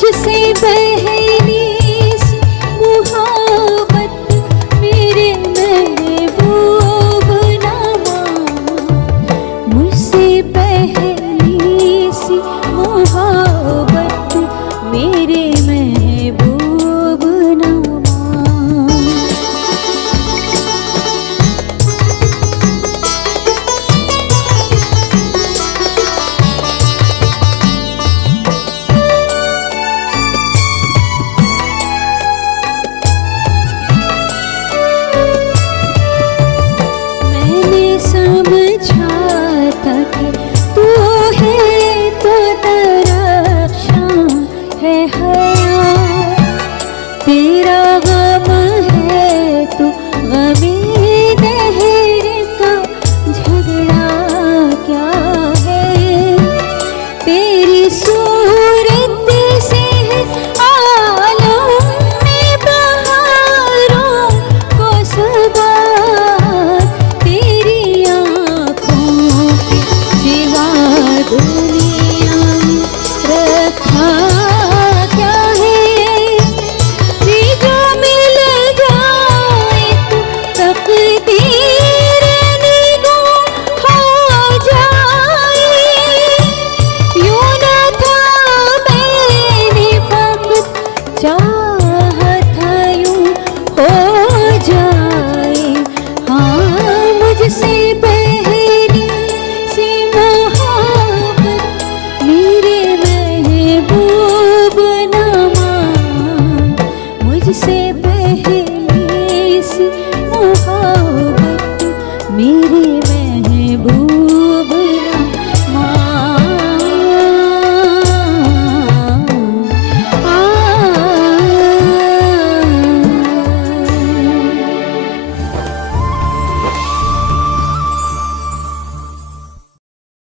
मुझसे पहली सी मोहब्बत मेरे महबूब ना मान। मुझसे पहली सी मोहब्बत मेरे महबूब ना मान। मैंने समझा था कि तू है तो दरख्शां है हया, तेरा गम है तो गमे दहर का झगड़ा क्या है। तेरी सूरत से है आलम में बहारों को सबात, तेरी आँखों के सिवा दुनिया में रखा क्या है। ये जो मिल जाए तो तकदीर निगों हो जाए। यूं न था मैंने फकत चाहा था यूं हो जाए। हाँ मुझसे पहली सी मोहब्बत मेरे महबूब ना मान। मुझसे पहली सी मोहब्बत मेरे